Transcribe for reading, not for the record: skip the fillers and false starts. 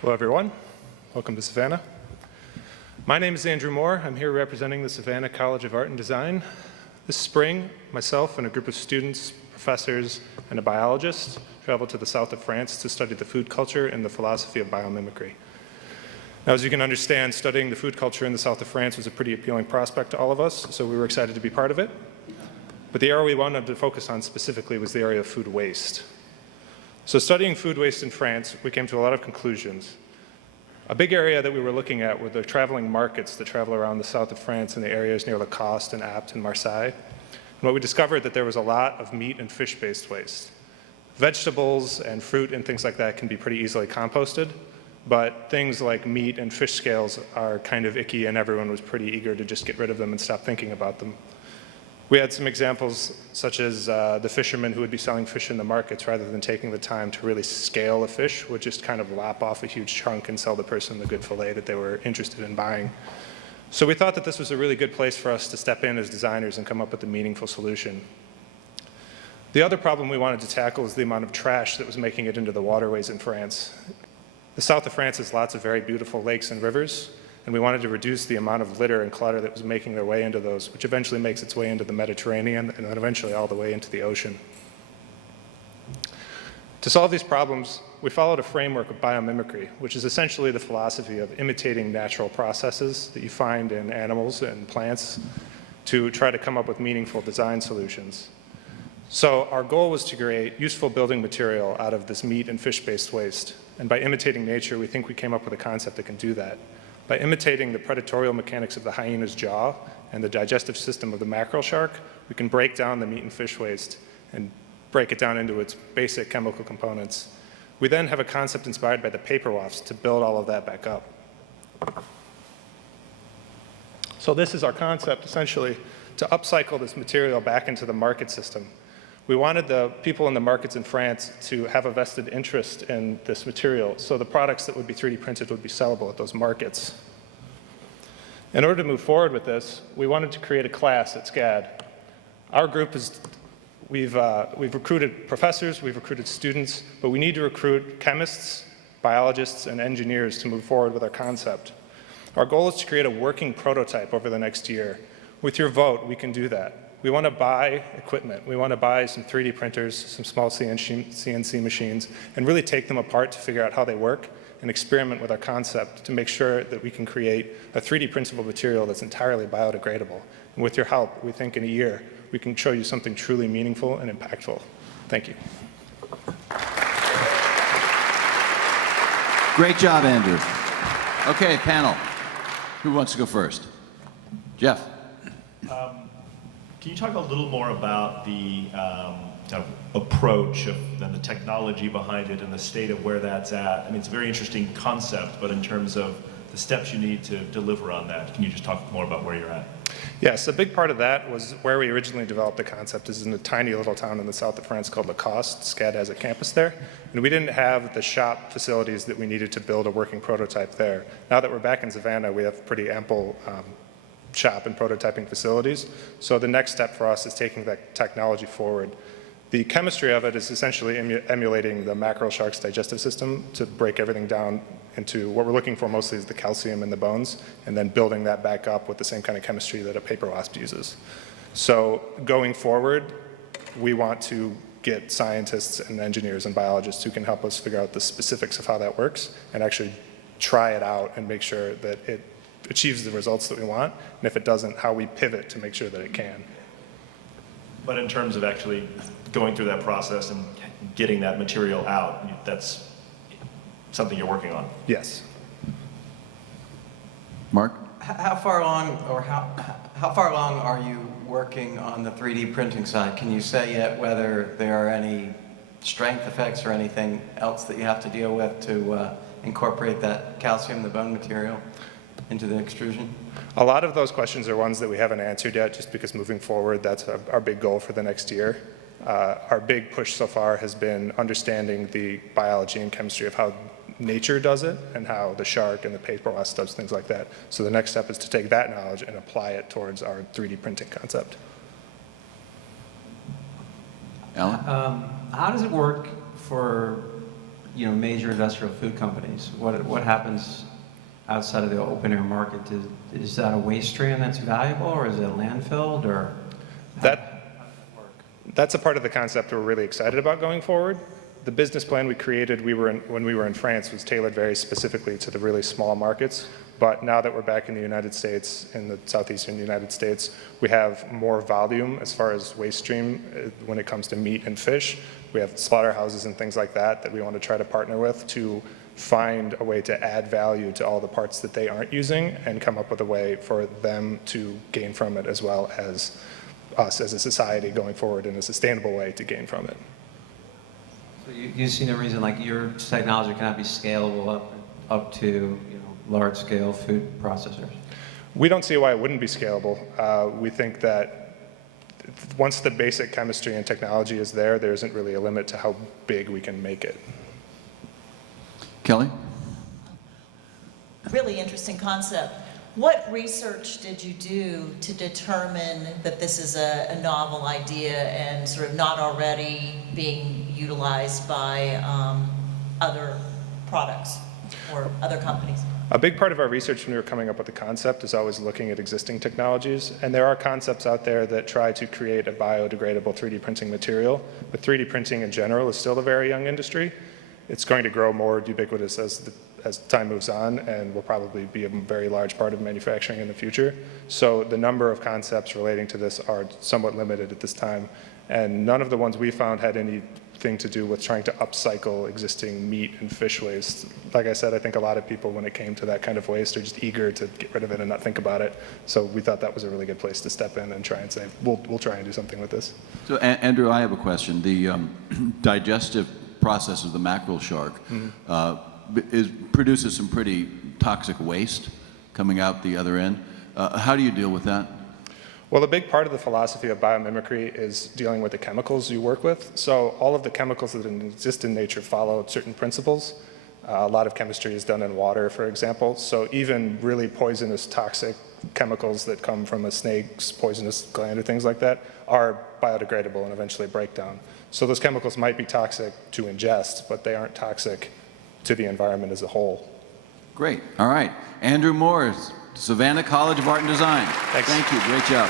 Hello, everyone. Welcome to Savannah. My name is Andrew Moore. I'm here representing the Savannah College of Art and Design. This spring, myself and a group of students, professors, and a biologist traveled to the south of France to study the food culture and the philosophy of biomimicry. Now, as you can understand, studying the food culture in the south of France was a pretty appealing prospect to all of us, so we were excited to be part of it. But the area we wanted to focus on specifically was the area of food waste. So studying food waste in France, we came to a lot of conclusions. A big area that we were looking at were the traveling markets that travel around the south of France in the areas near Lacoste and Apt and Marseille. And what we discovered that there was a lot of meat and fish-based waste. Vegetables and fruit and things like that can be pretty easily composted, but things like meat and fish scales are kind of icky, and everyone was pretty eager to just get rid of them and stop thinking about them. We had some examples such as the fishermen who would be selling fish in the markets rather than taking the time to really scale a fish would just kind of lop off a huge chunk and sell the person the good fillet that they were interested in buying. So we thought that this was a really good place for us to step in as designers and come up with a meaningful solution. The other problem we wanted to tackle is the amount of trash that was making it into the waterways in France. The south of France has lots of very beautiful lakes and rivers, and we wanted to reduce the amount of litter and clutter that was making their way into those, which eventually makes its way into the Mediterranean and then eventually all the way into the ocean. To solve these problems, we followed a framework of biomimicry, which is essentially the philosophy of imitating natural processes that you find in animals and plants to try to come up with meaningful design solutions. So our goal was to create useful building material out of this meat and fish-based waste. And by imitating nature, we think we came up with a concept that can do that. By imitating the predatorial mechanics of the hyena's jaw and the digestive system of the mackerel shark, we can break down the meat and fish waste and break it down into its basic chemical components. We then have a concept inspired by the paper wafts to build all of that back up. So this is our concept, essentially, to upcycle this material back into the market system. We wanted the people in the markets in France to have a vested interest in this material, so the products that would be 3D printed would be sellable at those markets. In order to move forward with this, we wanted to create a class at SCAD. Our group is, we've recruited professors, we've recruited students, but we need to recruit chemists, biologists, and engineers to move forward with our concept. Our goal is to create a working prototype over the next year. With your vote, we can do that. We want to buy equipment. We want to buy some 3D printers, some small CNC machines, and really take them apart to figure out how they work and experiment with our concept to make sure that we can create a 3D printable material that's entirely biodegradable. And with your help, we think in a year, we can show you something truly meaningful and impactful. Thank you. Great job, Andrew. Okay, panel. Who wants to go first? Jeff. Can you talk a little more about the kind of approach and the technology behind it and the state of where that's at? I mean, it's a very interesting concept, but in terms of the steps you need to deliver on that, can you just talk more about where you're at? Yes, a big part of that was where we originally developed the concept is in a tiny little town in the south of France called Lacoste. SCAD has a campus there, and we didn't have the shop facilities that we needed to build a working prototype there. Now that we're back in Savannah, we have pretty ample shop and prototyping facilities. So the next step for us is taking that technology forward. The chemistry of it is essentially emulating the mackerel shark's digestive system to break everything down into what we're looking for mostly is the calcium in the bones, and then building that back up with the same kind of chemistry that a paper wasp uses. So going forward, we want to get scientists and engineers and biologists who can help us figure out the specifics of how that works and actually try it out and make sure that it achieves the results that we want, and if it doesn't, how we pivot to make sure that it can. But in terms of actually going through that process and getting that material out, that's something you're working on? Yes. Mark? How far along, or how far along are you working on the 3D printing side? Can you say yet whether there are any strength effects or anything else that you have to deal with to incorporate that calcium, the bone material, into the extrusion? A lot of those questions are ones that we haven't answered yet, just because moving forward, that's our big goal for the next year. Our big push so far has been understanding the biology and chemistry of how nature does it and how the shark and the paper wasp does things like that. So the next step is to take that knowledge and apply it towards our 3D printing concept. Alan? How does it work for major industrial food companies? What happens outside of the open air market? Is that a waste stream that's valuable, or is it landfilled, or? That's a part of the concept we're really excited about going forward. The business plan we created when we were in France was tailored very specifically to the really small markets. But now that we're back in the United States, in the southeastern United States, we have more volume as far as waste stream when it comes to meat and fish. We have slaughterhouses and things like that we want to try to partner with to find a way to add value to all the parts that they aren't using and come up with a way for them to gain from it, as well as us as a society going forward in a sustainable way to gain from it. So you see no reason like your technology cannot be scalable up to large-scale food processors? We don't see why it wouldn't be scalable. We think that once the basic chemistry and technology is there, there isn't really a limit to how big we can make it. Kelly? Really interesting concept. What research did you do to determine that this is a novel idea and sort of not already being utilized by other products or other companies? A big part of our research when we were coming up with the concept is always looking at existing technologies, and there are concepts out there that try to create a biodegradable 3D printing material, but 3D printing in general is still a very young industry. It's going to grow more ubiquitous as time moves on, and will probably be a very large part of manufacturing in the future. So the number of concepts relating to this are somewhat limited at this time, and none of the ones we found had anything to do with trying to upcycle existing meat and fish waste. Like I said, I think a lot of people, when it came to that kind of waste, are just eager to get rid of it and not think about it. So we thought that was a really good place to step in and try and say, we'll try and do something with this. So, Andrew, I have a question. The digestive process of the mackerel shark produces some pretty toxic waste coming out the other end. How do you deal with that? Well, a big part of the philosophy of biomimicry is dealing with the chemicals you work with. So all of the chemicals that exist in nature follow certain principles. A lot of chemistry is done in water, for example. So even really poisonous, toxic chemicals that come from a snake's poisonous gland or things like that are biodegradable and eventually break down. So those chemicals might be toxic to ingest, but they aren't toxic to the environment as a whole. Great. All right. Andrew Moore, Savannah College of Art and Design. Thanks. Thank you. Great job.